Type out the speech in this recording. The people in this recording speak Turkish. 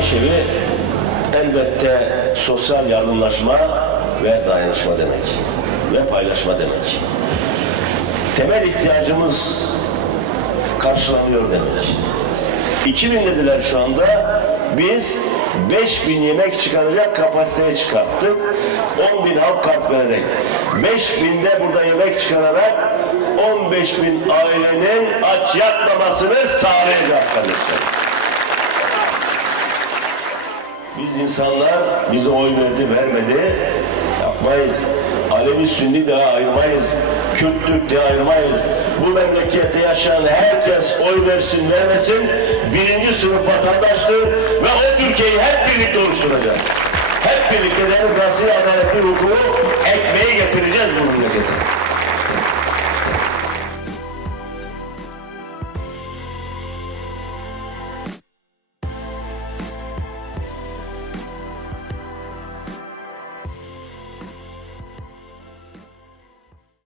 evi elbette sosyal yardımlaşma ve dayanışma demek. Ve paylaşma demek. Temel ihtiyacımız karşılanıyor demek. 2000 dediler şu anda. Biz 5000 yemek çıkaracak kapasiteye çıkarttık. 10 bin halk kart vererek. 5000 de burada yemek çıkararak 15 bin ailenin aç yatmamasını sağlayacağız kardeşler. Biz insanlar bize oy verdi vermedi yapmayız. Alevi Sünni diye ayırmayız. Kürt Türk diye ayırmayız. Bu memlekette yaşayan herkes oy versin vermesin birinci sınıf vatandaştır ve o Türkiye'yi hep birlikte oluşturacağız. Hep birlikte demokrasi, adaletli hukuku ekmeği getireceğiz bu memlekete.